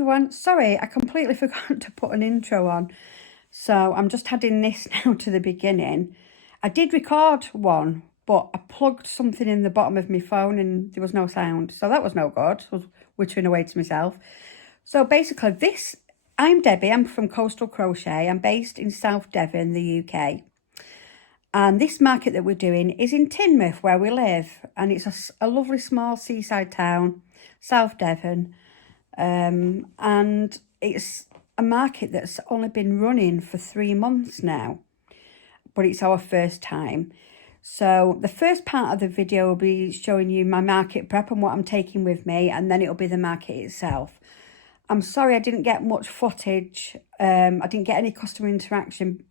everyone, sorry I completely forgot to put an intro on, so I'm just adding this now to the beginning. I did record one, but I plugged something in the bottom of my phone and there was no sound, so that was no good. I was wittering away to myself. So basically I'm Debbie, I'm from Coastal Crochet. I'm based in South Devon, the UK. And this market that we're doing is in Teignmouth, where we live, and it's a lovely small seaside town, South Devon. And it's a market that's only been running for 3 months now, but it's our first time. So the first part of the video will be showing you my market prep and what I'm taking with me, and then it'll be the market itself. I'm sorry I didn't get much footage. I didn't get any customer interaction.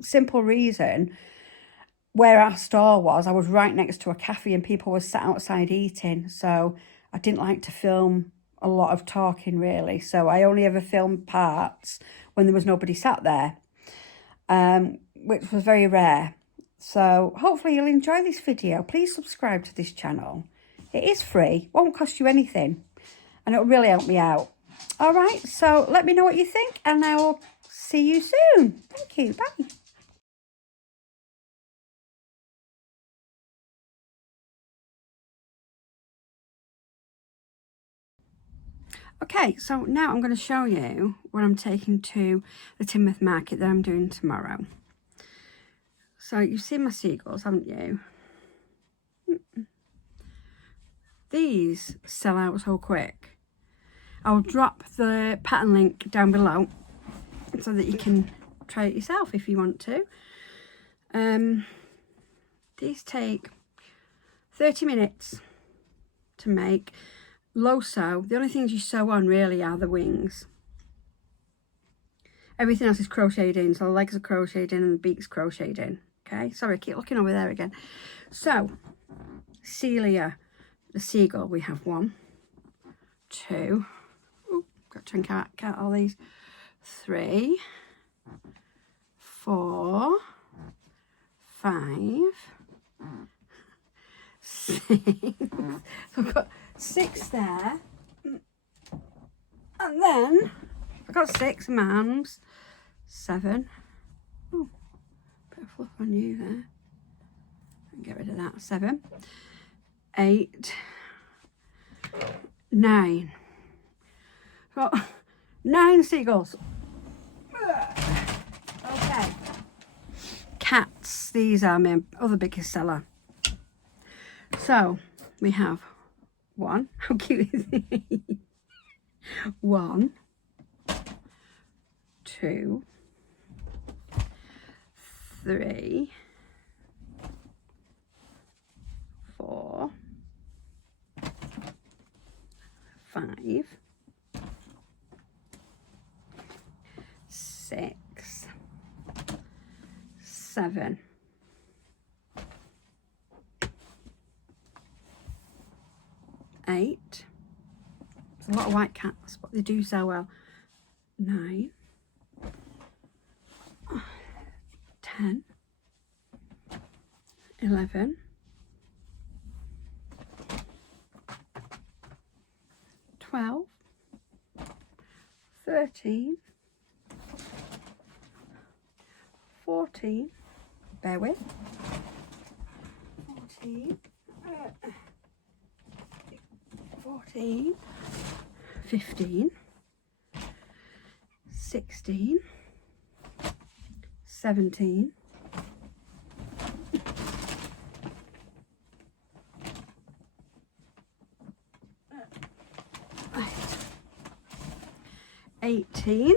Simple reason, where our store was, I was right next to a cafe and people were sat outside eating, so I didn't like to film a lot of talking really, so I only ever filmed parts when there was nobody sat there, which was very rare. So hopefully you'll enjoy this video. Please subscribe to this channel. It is free, won't cost you anything, and it'll really help me out. All right, so let me know what you think, and I will see you soon. Thank you, bye. Okay, so now I'm going to show you what I'm taking to the Teignmouth market that I'm doing tomorrow. So you've seen my seagulls, haven't you? These sell out so quick. I'll drop the pattern link down below so that you can try it yourself if you want to. These take 30 minutes to make. Low sew. The only things you sew on really are the wings. Everything else is crocheted in, so the legs are crocheted in and the beak's crocheted in. Okay, sorry, I keep looking over there again. So, Celia, the seagull, we have 1, 2, got to count all these, 3, 4, 5, 6. So I've got 6 there, and then I've got 6 in my arms, 7. Oh, bit of fluff on you there. Get rid of that. 7, 8, 9. Got 9 seagulls. Okay. Cats. These are my other biggest seller. So we have 1. How cute is he? 1, 2, 3, 4, 5, 6, 7, 8. There's a lot of white cats, but they do sell well. 9, 10, 11, 12, 13, 14, bear with, 14, 15, 16, 17, 18.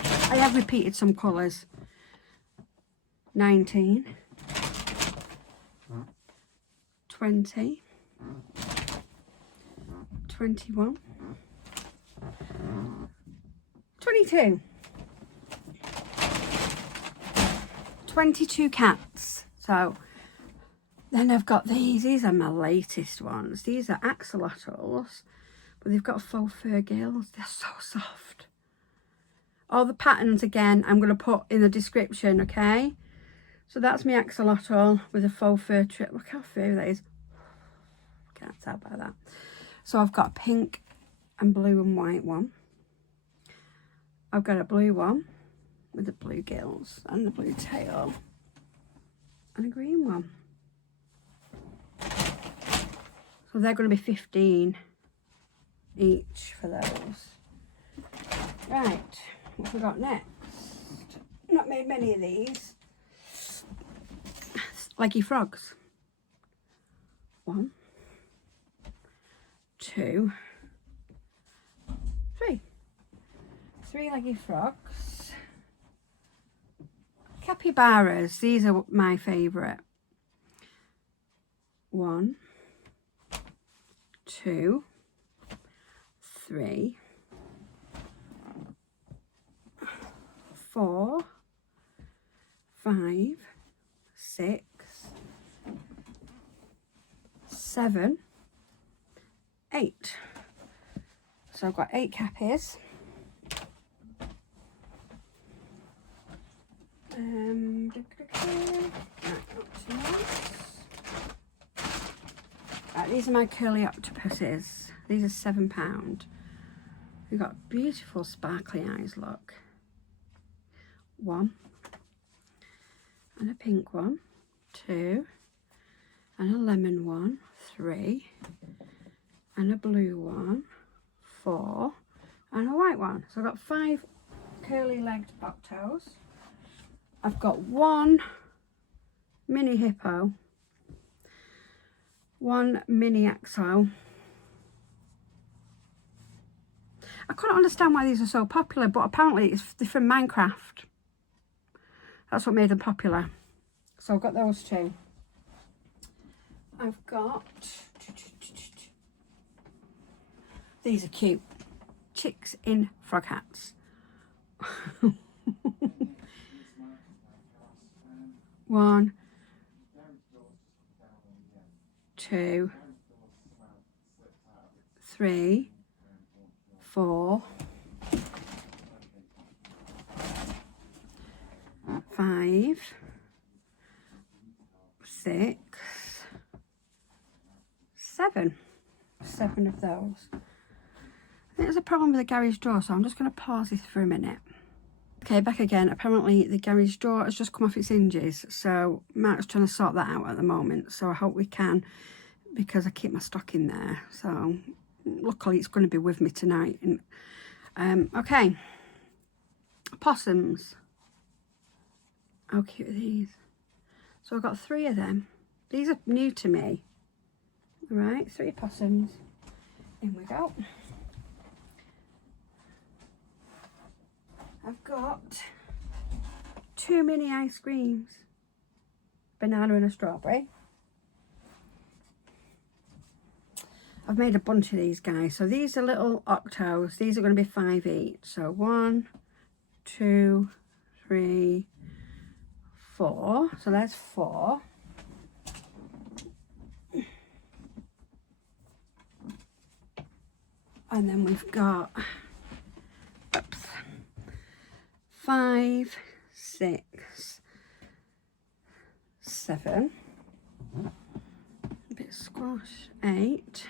I have repeated some colours. 19, 20, 21, 22. 22 cats. So then I've got these are my latest ones. These are axolotls, but they've got faux fur gills. They're so soft. All the patterns again I'm going to put in the description, okay? So that's my axolotl with a faux fur trip. Look how fur that is. Can't tell by that. So I've got pink and blue and white one. I've got a blue one with the blue gills and the blue tail, and a green one. So they're going to be 15 each for those. Right, what have we got next? Not made many of these. Leggy frogs. 1, 2, 3. 3 leggy frogs. Capybaras, these are my favourite. 1, 2, 3, 4, 5, 6, 7, 8. So I've got 8 cappies. Right, these are my curly octopuses. These are £7. We've got beautiful sparkly eyes, look. 1, and a pink one, 2, and a lemon one, 3, and a blue one, 4, and a white one. So I've got 5 curly legged octos. I've got 1 mini hippo, 1 mini axolotl. I couldn't understand why these are so popular, but apparently they're from Minecraft. That's what made them popular. So I've got those 2. I've got, these are cute, chicks in frog hats. 1, 2, 3, 4, 5, 6, 7. 7 of those. I think there's a problem with the garage door, so I'm just going to pause this for a minute. Okay, back again. Apparently the garage door has just come off its hinges, so Mark's trying to sort that out at the moment, so I hope we can, because I keep my stock in there. So luckily it's going to be with me tonight. Okay, possums. How cute are these? So I've got 3 of them. These are new to me. All right, 3 possums. In we go. I've got 2 mini ice creams. Banana and a strawberry. I've made a bunch of these guys. So these are little octos. These are going to be 5 each. So 1, 2, 3, 4. So there's 4. And then we've got 5, 6, 7. A bit squash. 8,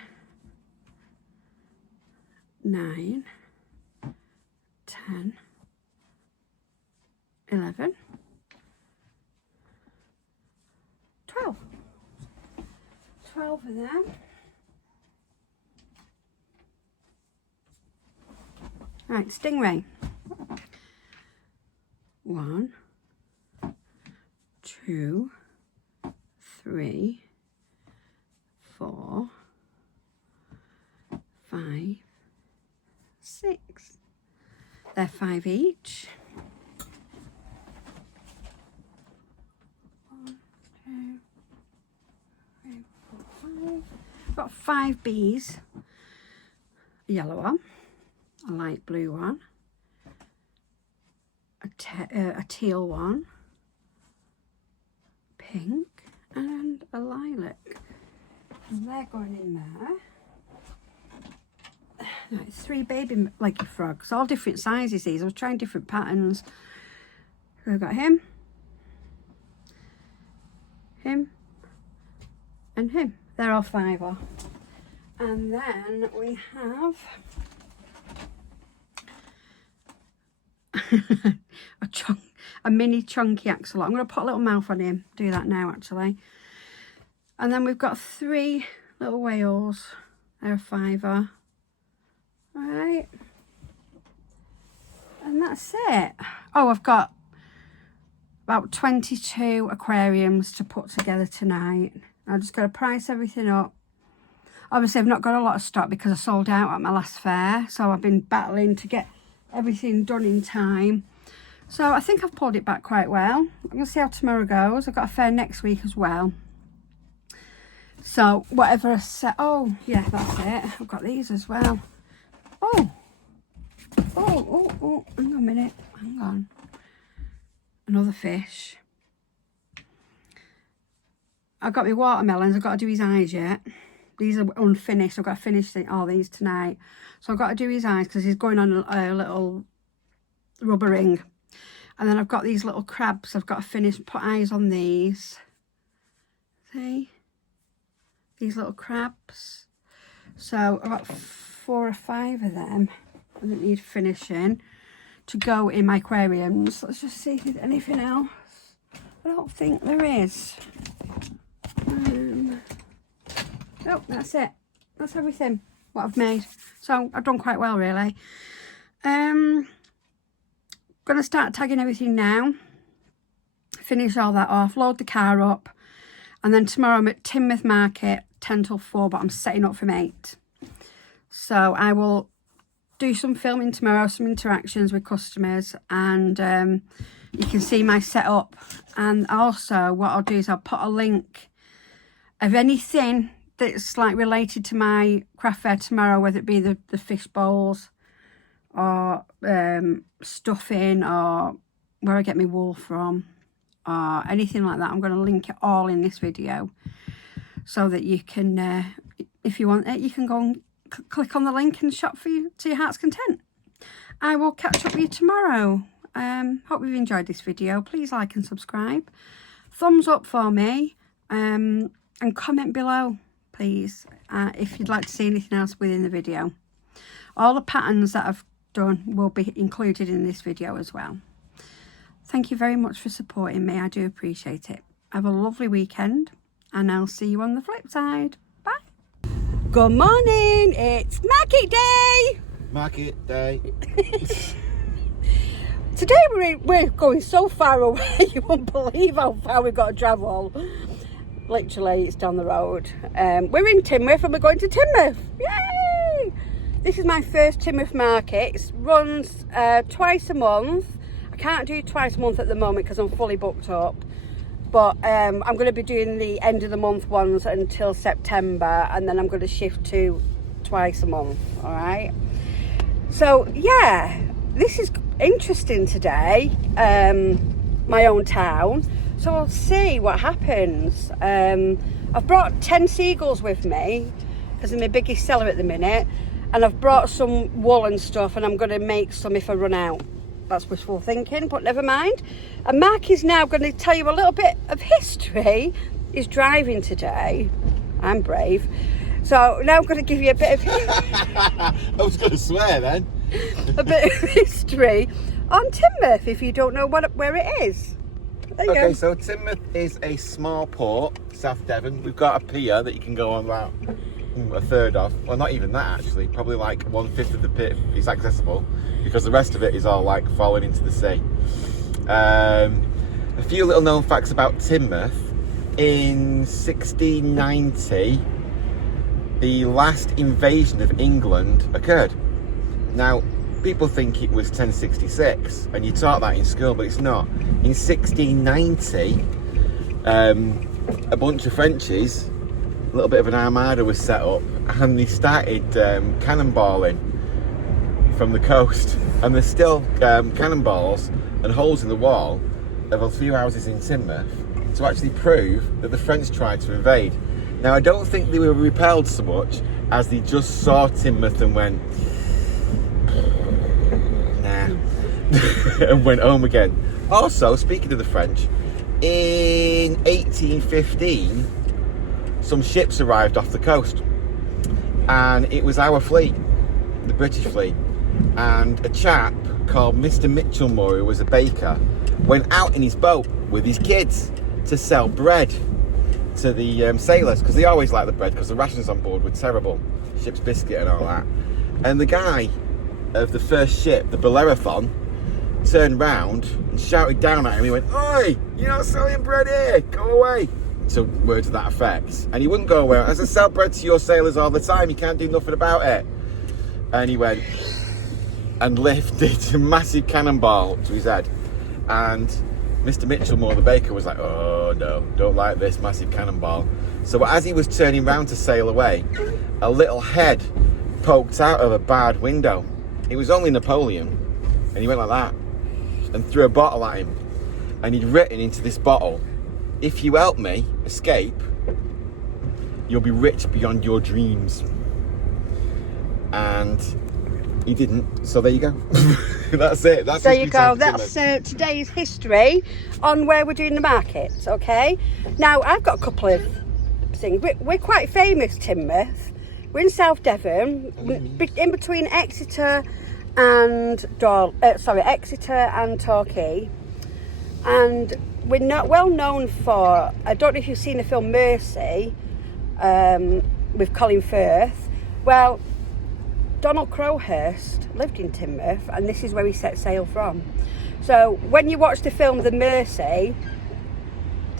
9, 10, 11, 12. 12 of them. Right, Stingray. 1, 2, 3, 4, 5, 6. They're 5 each. 1, 2, 3, 4, 5. I've got 5 bees. A yellow one, a light blue one, a teal one, pink, and a lilac. And they're going in there. Right, 3 baby leggy frogs, all different sizes these. I was trying different patterns. So we've got him, him, and him. They're all 5 off. And then we have a mini chunky axolotl. I'm going to put a little mouth on him. Do that now, actually. And then we've got 3 little whales. They're a £5. Alright. And that's it. Oh, I've got about 22 aquariums to put together tonight. I've just got to price everything up. Obviously, I've not got a lot of stock because I sold out at my last fair. So I've been battling to get everything done in time. So I think I've pulled it back quite well. I'm going to see how tomorrow goes. I've got a fair next week as well. So whatever I set... Oh, yeah, that's it. I've got these as well. Oh, hang on a minute. Hang on. Another fish. I've got my watermelons. I've got to do his eyes yet. These are unfinished. I've got to finish all these tonight. So I've got to do his eyes because he's going on a little rubber ring. And then I've got these little crabs. I've got to finish, put eyes on these. See? These little crabs. So I've got 4 or 5 of them that need finishing to go in my aquariums. Let's just see if there's anything else. I don't think there is. Oh, that's it. That's everything what I've made. So I've done quite well, really. Gonna start tagging everything now. Finish all that off. Load the car up. And then tomorrow I'm at Teignmouth Market 10 till 4, but I'm setting up from 8. So I will do some filming tomorrow, some interactions with customers, and you can see my setup. And also what I'll do is I'll put a link of anything that's like related to my craft fair tomorrow, whether it be the fish bowls or stuffing or where I get my wool from or anything like that. I'm going to link it all in this video so that you can, if you want it, you can go and click on the link and shop for you to your heart's content. I will catch up with you tomorrow. Hope you've enjoyed this video. Please like and subscribe. Thumbs up for me, and comment below, please, if you'd like to see anything else within the video. All the patterns that I've done will be included in this video as well. Thank you very much for supporting me. I do appreciate it. Have a lovely weekend, and I'll see you on the flip side. Bye. Good morning. It's market day. Market day. Today we're going so far away, you won't believe how far we've got to travel. Literally, it's down the road. We're in Teignmouth and we're going to Teignmouth. Yay! This is my first Teignmouth market. It runs twice a month. I can't do twice a month at the moment because I'm fully booked up. But I'm going to be doing the end of the month ones until September, and then I'm going to shift to twice a month, all right? So, yeah, this is interesting today, my own town. So we'll see what happens. I've brought 10 seagulls with me because they're my biggest seller at the minute, and I've brought some wool and stuff, and I'm going to make some if I run out. That's wishful thinking, but never mind. And Mark is now going to tell you a little bit of history. He's driving today. I'm brave. So now I'm going to give you a bit of I was going to swear then. a bit of history on Teignmouth if you don't know where it is. There you go. So Teignmouth is a small port, South Devon. We've got a pier that you can go on about a third of. Well, not even that actually. Probably like 1/5 of the pier is accessible because the rest of it is all like falling into the sea. A few little known facts about Teignmouth. In 1690, the last invasion of England occurred. Now, people think it was 1066, and you taught that in school, but it's not. In 1690, a bunch of Frenchies, a little bit of an armada was set up, and they started cannonballing from the coast. And there's still cannonballs and holes in the wall of a few houses in Teignmouth to actually prove that the French tried to invade. Now, I don't think they were repelled so much as they just saw Teignmouth and went, and went home again. Also, speaking of the French, in 1815 some ships arrived off the coast, and it was our fleet, the British fleet, and a chap called Mr. Mitchellmore, who was a baker, went out in his boat with his kids to sell bread to the sailors, because they always like the bread because the rations on board were terrible, ship's biscuit and all that. And the guy of the first ship, the Bellerophon, turned round and shouted down at him. He went, "Oi, you're not selling bread here, go away." So words to that effect. And he wouldn't go away. "As I sell bread to your sailors all the time, you can't do nothing about it." And he went and lifted a massive cannonball to his head. And Mr. Mitchellmore, the baker, was like, "Oh no, don't like this massive cannonball." So as he was turning round to sail away, a little head poked out of a barred window. It was only Napoleon. And he went like that and threw a bottle at him. And he'd written into this bottle, "If you help me escape, you'll be rich beyond your dreams." And he didn't. So there you go. That's it. That's there you go. That's today's history on where we're doing the markets. Okay. Now I've got a couple of things. We're quite famous, Teignmouth. We're in South Devon, in between Exeter and Exeter and Torquay, and we're not well known for. I don't know if you've seen the film Mercy with Colin Firth. Well, Donald Crowhurst lived in Teignmouth, and this is where he set sail from. So when you watch the film The Mercy,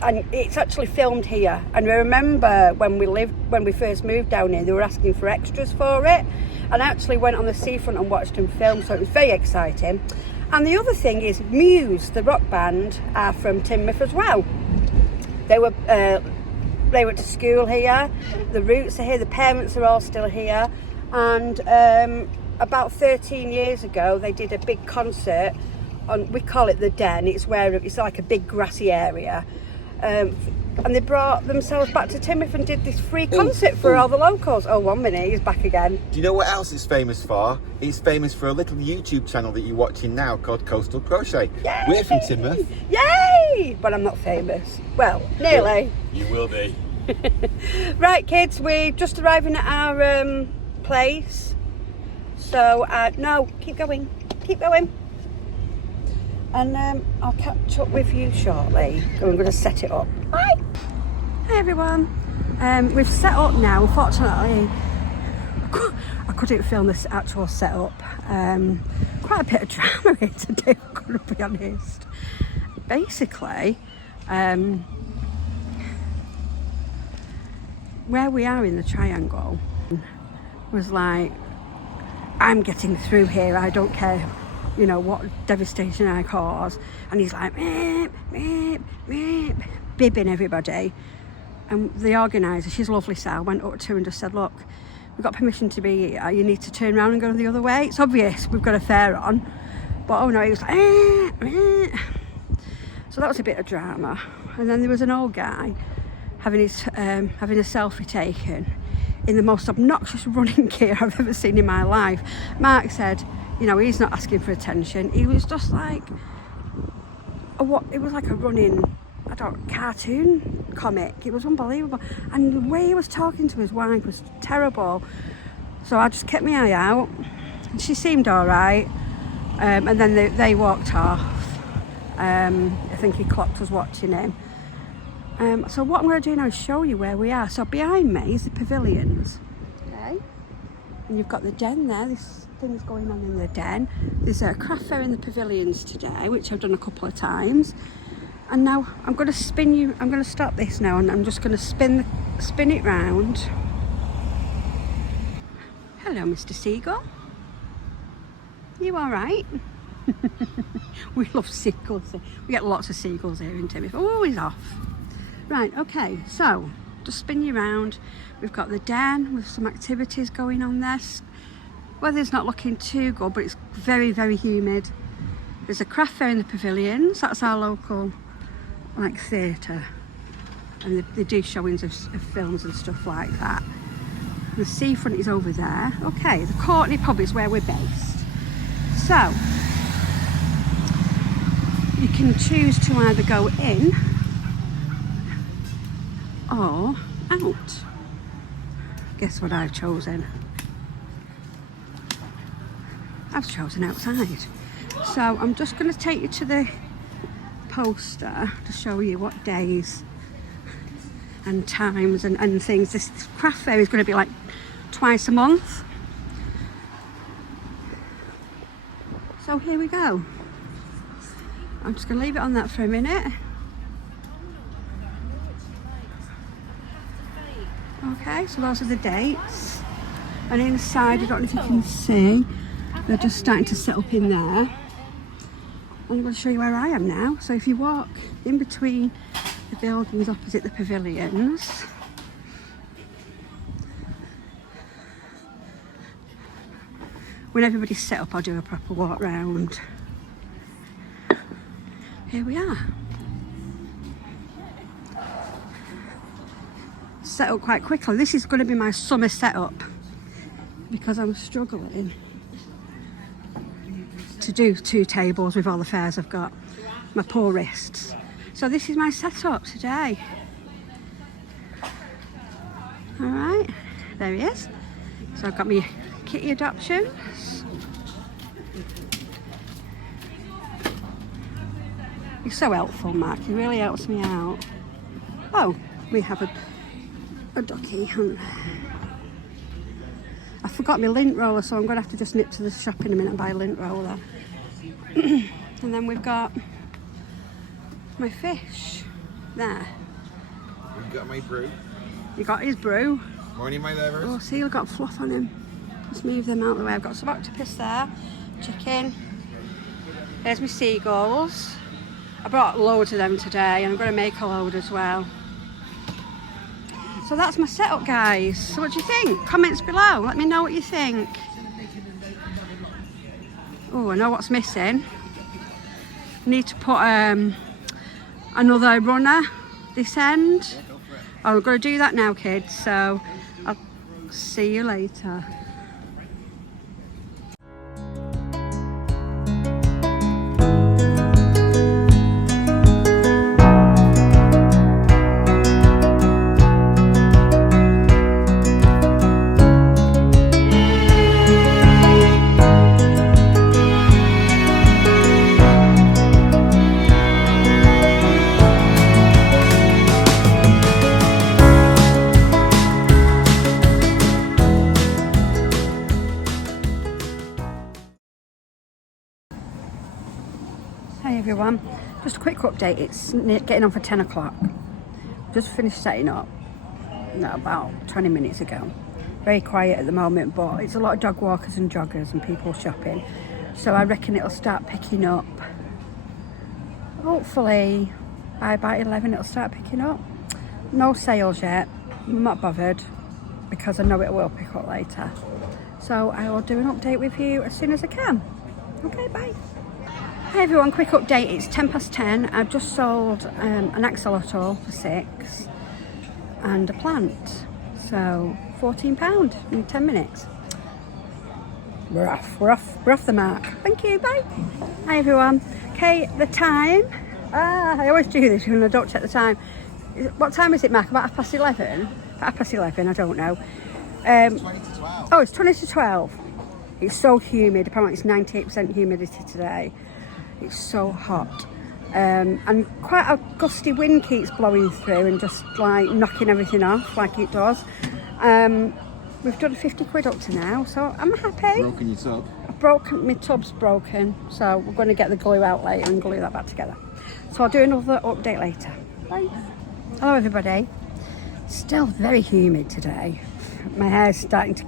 and it's actually filmed here, and I remember when we first moved down here, they were asking for extras for it, and I actually went on the seafront and watched him film, so it was very exciting. And the other thing is Muse, the rock band, are from Teignmouth as well. They went to school here, the roots are here, the parents are all still here. And about 13 years ago, they did a big concert on, we call it the Den. It's like a big grassy area. And they brought themselves back to Teignmouth and did this free concert for all the locals. Oh, 1 minute, he's back again. Do you know what else it's famous for? It's famous for a little YouTube channel that you're watching now called Coastal Crochet. Yay! We're from Teignmouth. Yay! But I'm not famous. Well, nearly. You will be. Right, kids, we're just arriving at our place. So, no, keep going. And I'll catch up with you shortly. I'm going to set it up. Bye. Hi everyone. We've set up now. Unfortunately, I couldn't film this actual setup. Quite a bit of drama here today, I'm going to be honest. Basically, where we are in the triangle was like, I'm getting through here, I don't care, you know, what devastation I cause. And he's like, meep, meep, meep, bibbing everybody. And the organiser, she's lovely, Sal, went up to her and just said, "Look, we've got permission to be here, you need to turn around and go the other way. It's obvious we've got a fare on." But oh no, he was like, So that was a bit of drama. And then there was an old guy having a selfie taken in the most obnoxious running gear I've ever seen in my life. Mark said, you know, he's not asking for attention. He was just like, it was like a running, cartoon comic. It was unbelievable. And the way he was talking to his wife was terrible. So I just kept my eye out. She seemed all right. And then they walked off. I think he clocked us watching him. So what I'm going to do now is show you where we are. So behind me is the pavilions, okay? And you've got the den there. This thing's going on in the den. There's a craft fair in the pavilions today, which I've done a couple of times. And now I'm going to spin you. I'm going to stop this now, and I'm just going to spin it round. Hello, Mr. Seagull. You all right? We love seagulls. We get lots of seagulls here in Teignmouth. Oh, he's off. Right, okay, so just spin you round. We've got the den with some activities going on there. Weather's not looking too good, but it's very, very humid. There's a craft fair in the pavilions. That's our local, like, theatre. And they do showings of films and stuff like that. The seafront is over there. Okay, the Courtney pub is where we're based. So, you can choose to either go in or out. Guess what I've chosen? I've chosen outside. So I'm just going to take you to the poster to show you what days and times and things. This craft fair is going to be like twice a month. So here we go. I'm just going to leave it on that for a minute. Okay, so those are the dates. And inside, I don't know if you can see, they're just starting to set up in there. I'm going to show you where I am now. So if you walk in between the buildings opposite the pavilions, when everybody's set up, I'll do a proper walk round. Here we are. Set up quite quickly. This is going to be my summer setup because I'm struggling to do 2 tables with all the fairs I've got. My poor wrists. So this is my setup today. Alright, there he is. So I've got my kitty adoptions. He's so helpful, Mark. He really helps me out. Oh, we have a ducky. I forgot my lint roller, so I'm going to have to just nip to the shop in a minute and buy a lint roller. And then we've got my fish there. We've got my brew. He got his brew. Morning, my lovers. Oh, see, I've got fluff on him. Let's move them out of the way. I've got some octopus there, chicken. There's my seagulls. I brought loads of them today and I'm going to make a load as well. So that's my setup, guys. So what do you think? Comments below. Let me know what you think. Oh, I know what's missing. I need to put another runner this end. Oh, we're going to do that now, kids. So I'll see you later. Hi everyone, just a quick update. It's getting on for 10 o'clock. Just finished setting up about 20 minutes ago. Very quiet at the moment, but it's a lot of dog walkers and joggers and people shopping. So I reckon it'll start picking up. Hopefully by about 11 it'll start picking up. No sales yet. I'm not bothered because I know it will pick up later. So I will do an update with you as soon as I can. Okay, bye. Hi everyone, quick update. It's 10:10. I've just sold an axolotl for 6 and a plant. So £14 in 10 minutes. We're off the mark. Thank you, bye. Hi everyone. Okay, the time. I always do this when I don't check the time. What time is it, Mark? About 11:30? 11:30, I don't know. It's 20 to 12. Oh, it's 20 to 12. It's so humid. Apparently it's 98% humidity today. It's so hot. And quite a gusty wind keeps blowing through and just like knocking everything off like it does. We've done 50 quid up to now, so I'm happy. Broken your tub? My tub's broken, so we're going to get the glue out later and glue that back together. So I'll do another update later. Bye. Hello everybody. Still very humid today. My hair's starting to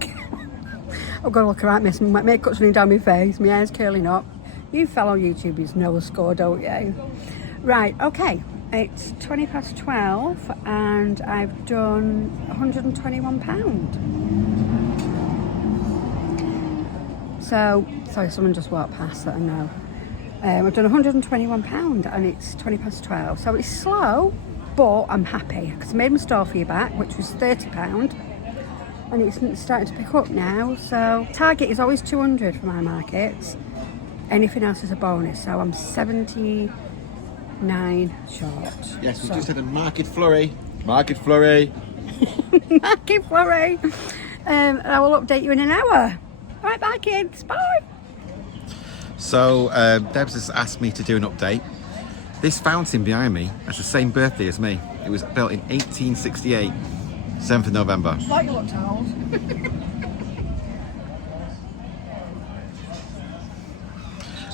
I've got to look around this. My makeup's running down my face, my hair's curling up. You fellow YouTubers know the score, don't you? Right, okay. It's 12:20 and I've done £121. So, sorry, someone just walked past that I know. I've done £121 and it's 12:20. So it's slow, but I'm happy because I made my store fee back, which was £30. And it's starting to pick up now. So target is always 200 for my markets. Anything else is a bonus. So I'm 79 short. Yes, we just had a market flurry. Market flurry. Market flurry. I will update you in an hour. All right, bye kids. Bye. So Debs has asked me to do an update. This fountain behind me has the same birthday as me. It was built in 1868, 7th of November. Like you looked old.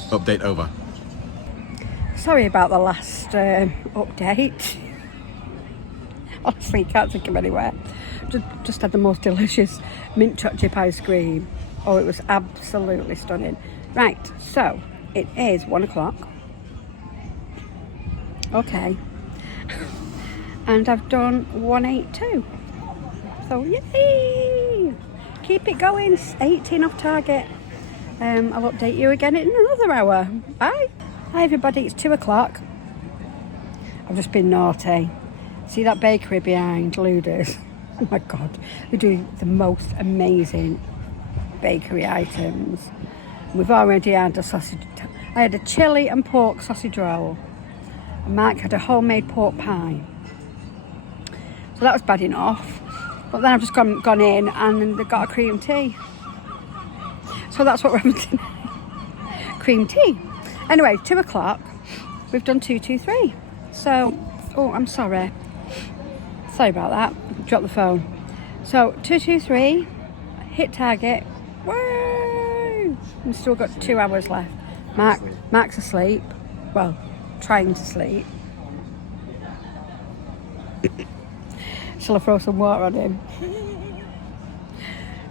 Update over. Sorry about the last update. Honestly, can't think of anywhere. Just had the most delicious mint chocolate chip ice cream. Oh, it was absolutely stunning. Right, so it is 1 o'clock. Okay. And I've done 182. So yay! Keep it going. 18 off target. I'll update you again in another hour. Bye. Hi everybody, it's 2 o'clock. I've just been naughty. See that bakery behind Luders? Oh my god, they do the most amazing bakery items. We've already had a sausage. I had a chili and pork sausage roll. And Mark had a homemade pork pie. So that was bad enough. But then I've just gone in and they've got a cream tea. So that's what we're having tonight. Cream tea. Anyway, 2 o'clock. We've done 2, 2, 3. So, oh, I'm sorry. Sorry about that. Dropped the phone. So 2, 2, 3. Hit target. Woo! We've still got 2 hours left. Mark's asleep. Well, trying to sleep. Shall I throw some water on him?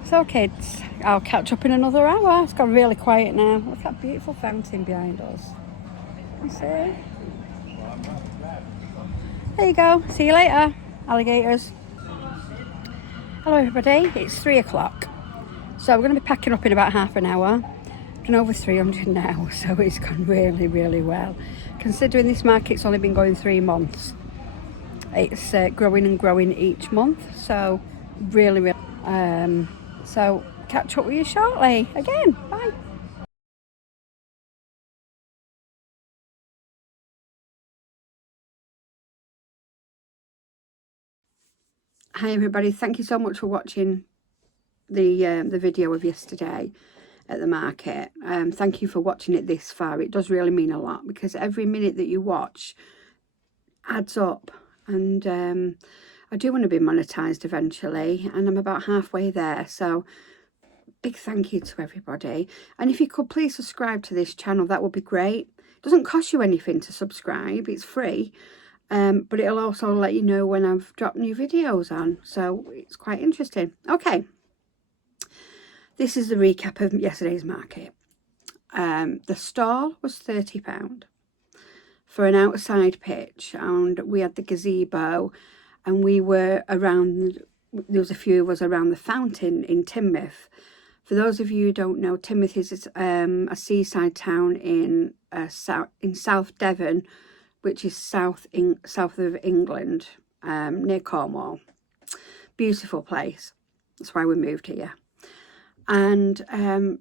So kids, I'll catch up in another hour. It's got really quiet now. Look at that beautiful fountain behind us. You see? There you go. See you later, alligators. Hello everybody, it's 3 o'clock. So we're going to be packing up in about half an hour. Done over 300 now, so it's gone really, really well. Considering this market's only been going 3 months. It's growing and growing each month, so really, really. So catch up with you shortly. Again, bye. Hi everybody, thank you so much for watching the video of yesterday at the market. Thank you for watching it this far. It does really mean a lot because every minute that you watch adds up, and I do want to be monetized eventually, and I'm about halfway there. So big thank you to everybody, and if you could please subscribe to this channel, that would be great. It doesn't cost you anything to subscribe, it's free, but it'll also let you know when I've dropped new videos on, so it's quite interesting. Okay, this is the recap of yesterday's market. The stall was £30 for an outside pitch, and we had the gazebo, and we were around, there was a few of us around the fountain in Teignmouth. For those of you who don't know, Teignmouth is a seaside town in South Devon, which is south of England, near Cornwall. Beautiful place. That's why we moved here. And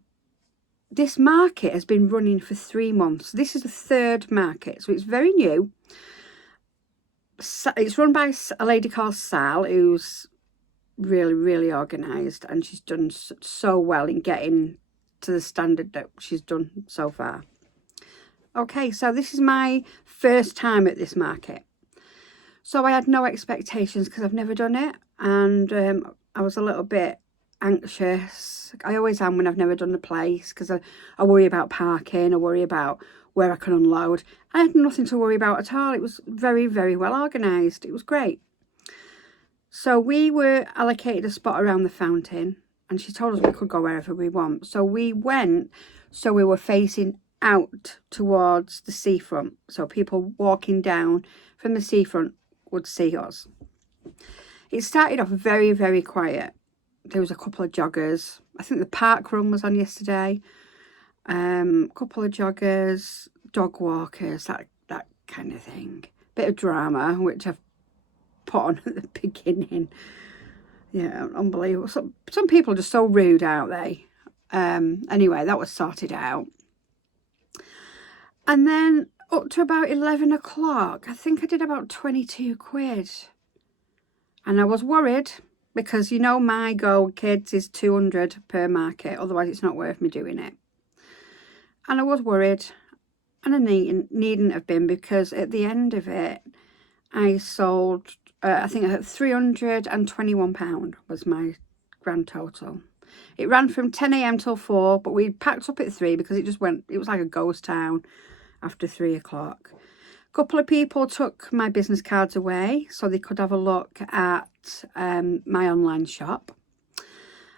this market has been running for 3 months. This is the 3rd market, so it's very new. It's run by a lady called Sal, who's really, really organised, and she's done so well in getting to the standard that she's done so far. Okay, so this is my first time at this market. So I had no expectations because I've never done it, and I was a little bit anxious. I always am when I've never done the place, because I worry about parking, I worry about where I can unload. I had nothing to worry about at all. It was very, very well organised. It was great. So we were allocated a spot around the fountain, and she told us we could go wherever we want. So we went, so we were facing out towards the seafront, so people walking down from the seafront would see us. It started off very, very quiet. There was a couple of joggers. I think the park run was on yesterday. A couple of joggers, dog walkers, that kind of thing. Bit of drama, which I've put on at the beginning. Yeah, unbelievable. Some people are just so rude, aren't they? Anyway, that was sorted out. And then up to about 11 o'clock, I think I did about 22 quid. And I was worried because, you know, my goal, kids, is 200 per market. Otherwise, it's not worth me doing it. And I was worried, and I needn't have been, because at the end of it, I sold, I think £321 was my grand total. It ran from 10 a.m. till 4, but we packed up at 3 because it was like a ghost town after 3 o'clock. A couple of people took my business cards away so they could have a look at my online shop.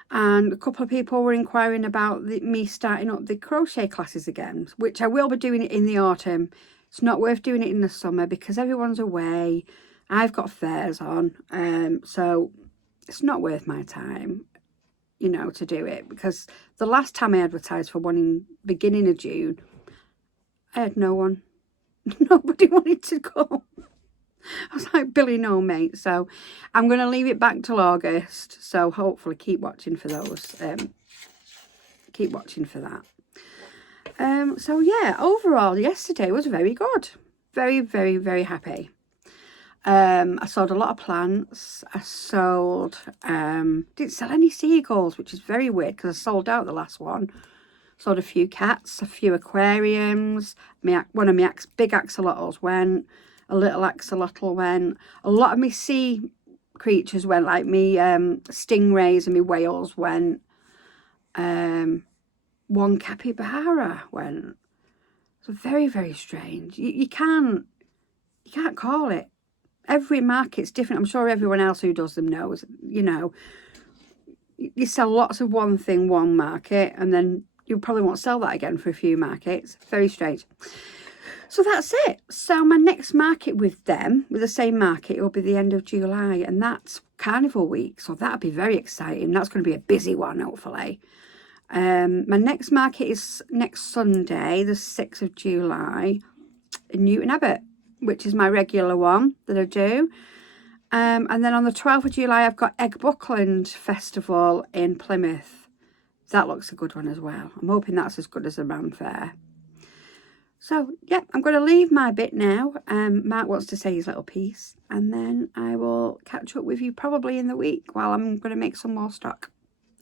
And a couple of people were inquiring about me starting up the crochet classes again, which I will be doing it in the autumn. It's not worth doing it in the summer because everyone's away. I've got fairs on, so it's not worth my time, you know, to do it. Because the last time I advertised for one in beginning of June, I had no one. Nobody wanted to go. I was like, Billy, no, mate. So I'm going to leave it back till August. So hopefully keep watching for those. Keep watching for that. So yeah, overall, yesterday was very good. Very, very, very happy. I sold a lot of plants. I sold, didn't sell any seagulls, which is very weird because I sold out the last one. Sold a few cats, a few aquariums. One of my big axolotls went. A little axolotl went. A lot of my sea creatures went, like me stingrays and my whales went. One capybara went. So very, very strange. You can't call it. Every market's different. I'm sure everyone else who does them knows, you know. You sell lots of one thing, one market, and then you probably won't sell that again for a few markets. Very strange. So that's it. So my next market with them, with the same market, it will be the end of July, and that's Carnival Week. So that'll be very exciting. That's going to be a busy one, hopefully. My next market is next Sunday, the 6th of July, in Newton Abbot, which is my regular one that I do. And then on the 12th of July, I've got Egg Buckland Festival in Plymouth. That looks a good one as well. I'm hoping that's as good as the Ram Fair. So, yeah, I'm going to leave my bit now. Mark wants to say his little piece. And then I will catch up with you probably in the week while I'm going to make some more stock.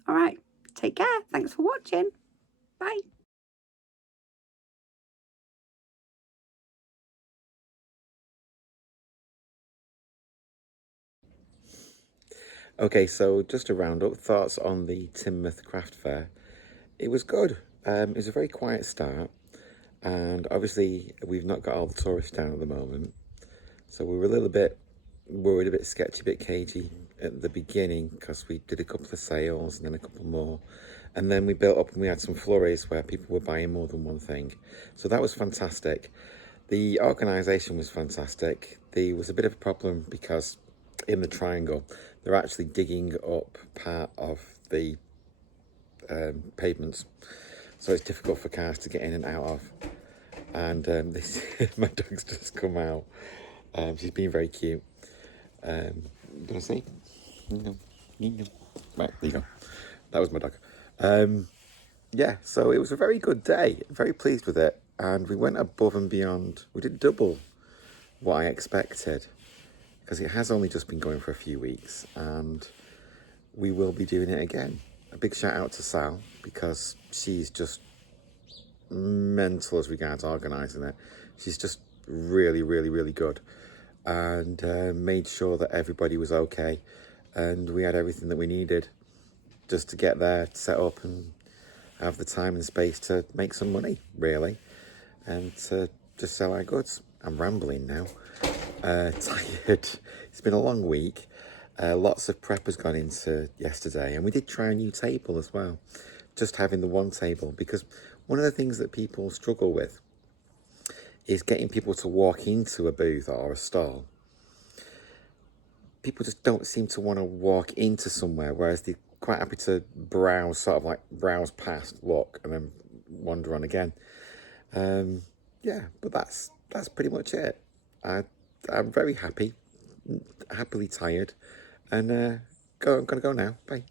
All right, take care. Thanks for watching. Bye. Okay, so just to round up, thoughts on the Teignmouth craft fair. It was good. It was a very quiet start, and obviously we've not got all the tourists down at the moment, so we were a little bit worried, a bit sketchy, a bit cagey at the beginning because we did a couple of sales and then a couple more, and then we built up and we had some flurries where people were buying more than one thing, so that was fantastic. The organisation was fantastic. There was a bit of a problem because in the triangle they're actually digging up part of the pavements, so it's difficult for cars to get in and out of. And my dog's just come out. She's been very cute. Gonna see? Right, there you go. That was my dog. Yeah, so it was a very good day. Very pleased with it, and we went above and beyond. We did double what I expected, because it has only just been going for a few weeks, and we will be doing it again. A big shout out to Sal, because she's just mental as regards organising it. She's just really, really, really good, and made sure that everybody was okay, and we had everything that we needed just to get there, set up, and have the time and space to make some money, really, and to just sell our goods. I'm rambling now. Tired. It's been a long week. Lots of prep has gone into yesterday, and we did try a new table as well, just having the one table, because one of the things that people struggle with is getting people to walk into a booth or a stall. People just don't seem to want to walk into somewhere, whereas they're quite happy to browse, sort of like browse past, look, and then wander on again. Yeah, but that's pretty much it. I'm very happily tired, and I'm gonna go now. Bye.